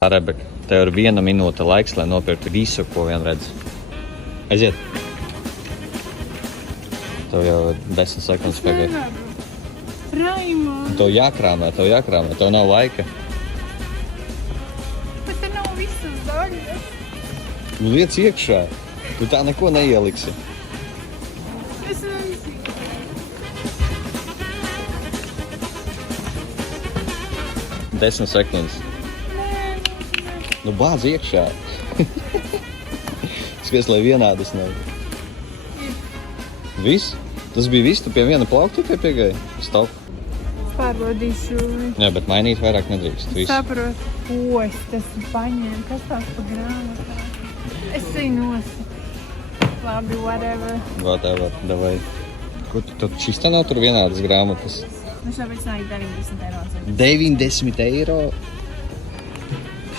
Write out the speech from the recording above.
Rebeka, tev ir 1 minūte laiks, lai nopirktu visu, ko vien redz. Aiziet. Tev jau 10 sekundes pagaid. Raimond. Tev jākrāmē, tev nav laika. Bet te nav visas daļas. Liec iekšā, tu tā neko neieliksi. Es nezinu. Desmit sekundes. Nu, bāz iekšā. Skaties, lai vienādas nav. Viss? Tas bija viss, tu pie viena plaukta tikai piegāji? Stop. Pārbaudīšu. Jā, bet mainīt vairāk nedrīkst. Viss. Saprotu. Ko es tas paņēmu? Kas tās pa grāmatā? Es zinos. Labi, whatever. Davai. Ko tu tad šis te nav tur vienādas grāmatas? Nu šāpēc nāk 90 eiro. 90 eiro?